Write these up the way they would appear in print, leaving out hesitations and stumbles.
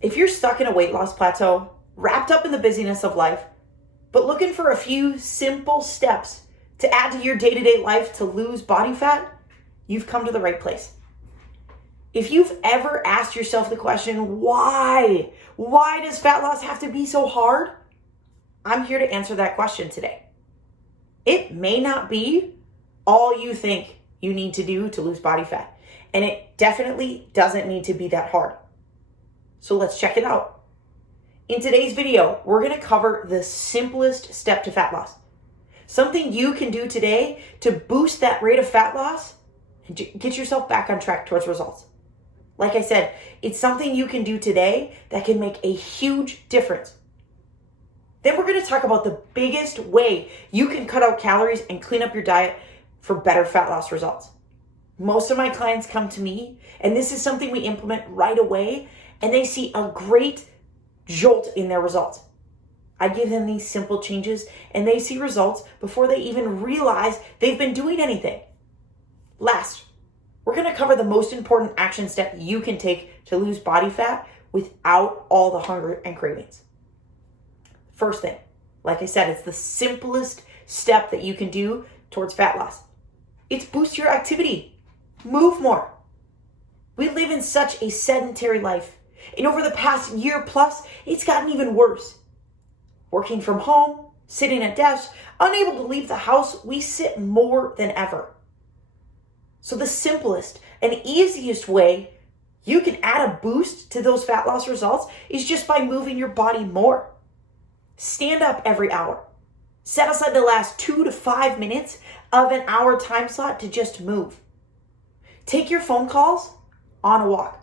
If you're stuck in a weight loss plateau, wrapped up in the busyness of life, but looking for a few simple steps to add to your day-to-day life to lose body fat, you've come to the right place. If you've ever asked yourself the question, why? Why does fat loss have to be so hard? I'm here to answer that question today. It may not be all you think you need to do to lose body fat, and it definitely doesn't need to be that hard. So let's check it out. In today's video, we're going to cover the simplest step to fat loss. Something you can do today to boost that rate of fat loss and get yourself back on track towards results. Like I said, it's something you can do today that can make a huge difference. Then we're going to talk about the biggest way you can cut out calories and clean up your diet for better fat loss results. Most of my clients come to me, and this is something we implement right away, and they see a great jolt in their results. I give them these simple changes, and they see results before they even realize they've been doing anything. Last, we're going to cover the most important action step you can take to lose body fat without all the hunger and cravings. First thing, like I said, it's the simplest step that you can do towards fat loss. It's boost your activity. Move more. We live in such a sedentary life, and over the past year plus, it's gotten even worse. Working from home, sitting at desks, unable to leave the house, we sit more than ever. So the simplest and easiest way you can add a boost to those fat loss results is just by moving your body more. Stand up every hour. Set aside the last 2 to 5 minutes of an hour time slot to just move. Take your phone calls on a walk.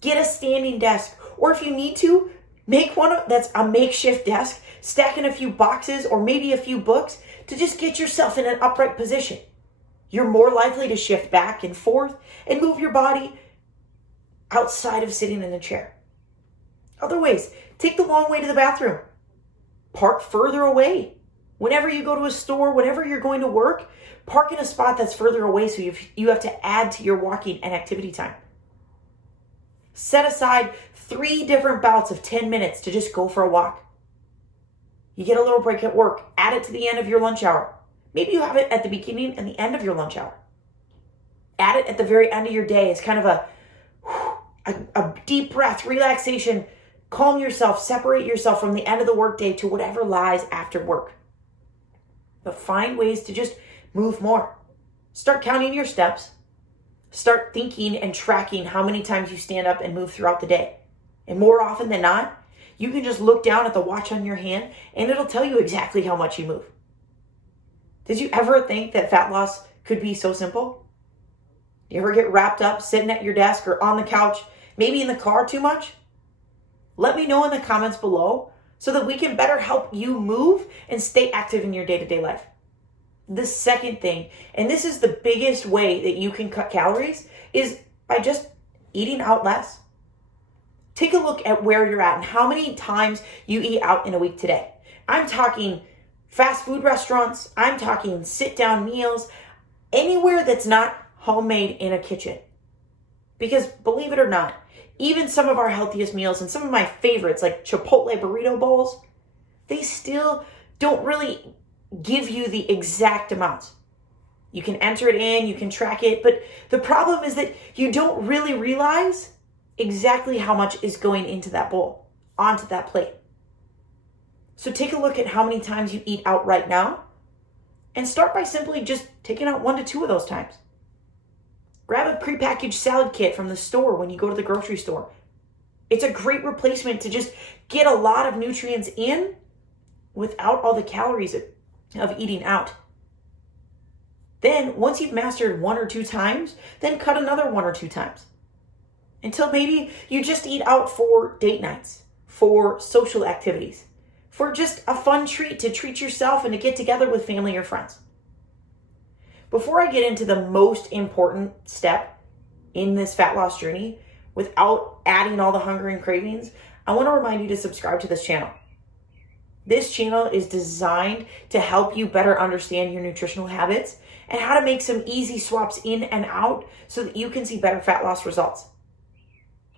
Get a standing desk, or if you need to, make one that's a makeshift desk, stack in a few boxes or maybe a few books to just get yourself in an upright position. You're more likely to shift back and forth and move your body outside of sitting in a chair. Other ways, take the long way to the bathroom. Park further away. Whenever you go to a store, whenever you're going to work, park in a spot that's further away so you have to add to your walking and activity time. Set aside 3 different bouts of 10 minutes to just go for a walk. You get a little break at work, add it to the end of your lunch hour. Maybe you have it at the beginning and the end of your lunch hour. Add it at the very end of your day. It's kind of a deep breath, relaxation. Calm yourself, separate yourself from the end of the workday to whatever lies after work. But find ways to just move more. Start counting your steps. Start thinking and tracking how many times you stand up and move throughout the day. And more often than not, you can just look down at the watch on your hand and it'll tell you exactly how much you move. Did you ever think that fat loss could be so simple? You ever get wrapped up sitting at your desk or on the couch, maybe in the car too much? Let me know in the comments below so that we can better help you move and stay active in your day-to-day life. The second thing, and this is the biggest way that you can cut calories, is by just eating out less. Take a look at where you're at and how many times you eat out in a week today. I'm talking fast food restaurants, I'm talking sit-down meals, anywhere that's not homemade in a kitchen. Because believe it or not, even some of our healthiest meals and some of my favorites like Chipotle burrito bowls, they still don't really give you the exact amounts. You can enter it in, you can track it, but the problem is that you don't really realize exactly how much is going into that bowl, onto that plate. So take a look at how many times you eat out right now and start by simply just taking out 1 to 2 of those times. Grab a prepackaged salad kit from the store when you go to the grocery store. It's a great replacement to just get a lot of nutrients in without all the calories of eating out. Then once you've mastered 1 or 2 times, then cut another 1 or 2 times. Until maybe you just eat out for date nights, for social activities, for just a fun treat to treat yourself and to get together with family or friends. Before I get into the most important step in this fat loss journey, without adding all the hunger and cravings, I want to remind you to subscribe to this channel. This channel is designed to help you better understand your nutritional habits and how to make some easy swaps in and out so that you can see better fat loss results.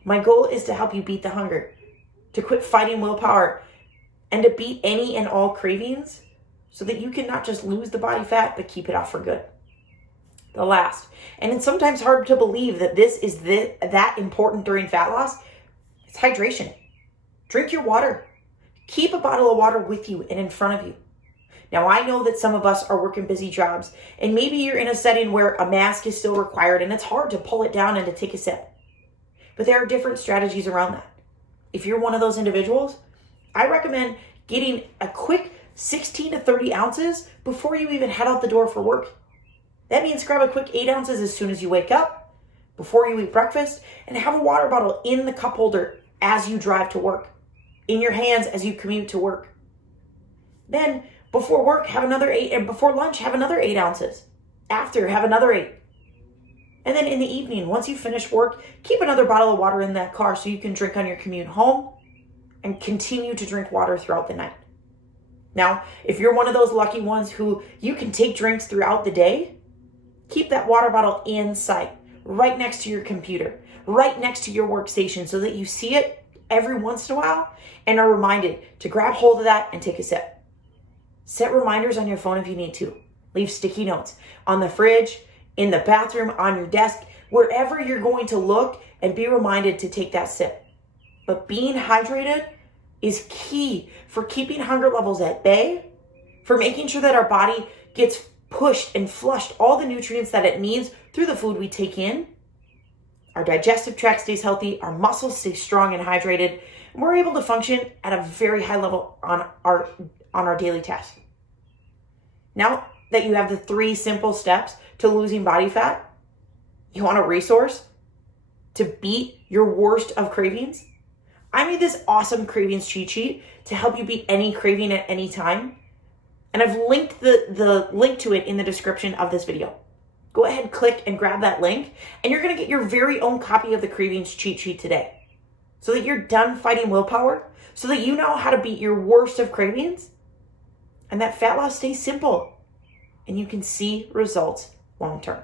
My goal is to help you beat the hunger, to quit fighting willpower, and to beat any and all cravings so that you can not just lose the body fat, but keep it off for good. The last, and it's sometimes hard to believe that this is that important during fat loss, it's hydration. Drink your water. Keep a bottle of water with you and in front of you. Now, I know that some of us are working busy jobs, and maybe you're in a setting where a mask is still required and it's hard to pull it down and to take a sip. But there are different strategies around that. If you're one of those individuals, I recommend getting a quick 16 to 30 ounces before you even head out the door for work. That means grab a quick 8 ounces as soon as you wake up, before you eat breakfast, and have a water bottle in the cup holder as you drive to work, in your hands as you commute to work. Then, before work, have another 8, and before lunch, have another 8 ounces. After, have another 8. And then in the evening, once you finish work, keep another bottle of water in that car so you can drink on your commute home and continue to drink water throughout the night. Now, if you're one of those lucky ones who you can take drinks throughout the day, keep that water bottle in sight, right next to your computer, right next to your workstation so that you see it every once in a while and are reminded to grab hold of that and take a sip. Set reminders on your phone if you need to. Leave sticky notes on the fridge, in the bathroom, on your desk, wherever you're going to look, and be reminded to take that sip. But being hydrated is key for keeping hunger levels at bay, for making sure that our body gets pushed and flushed all the nutrients that it needs through the food we take in. Our digestive tract stays healthy, our muscles stay strong and hydrated, and we're able to function at a very high level on our daily tasks. Now that you have the 3 simple steps to losing body fat, you want a resource to beat your worst of cravings? I made this awesome Cravings Cheat Sheet to help you beat any craving at any time. And I've linked the link to it in the description of this video. Go ahead, click and grab that link, and you're going to get your very own copy of the Cravings Cheat Sheet today so that you're done fighting willpower, so that you know how to beat your worst of cravings, and that fat loss stays simple and you can see results long term.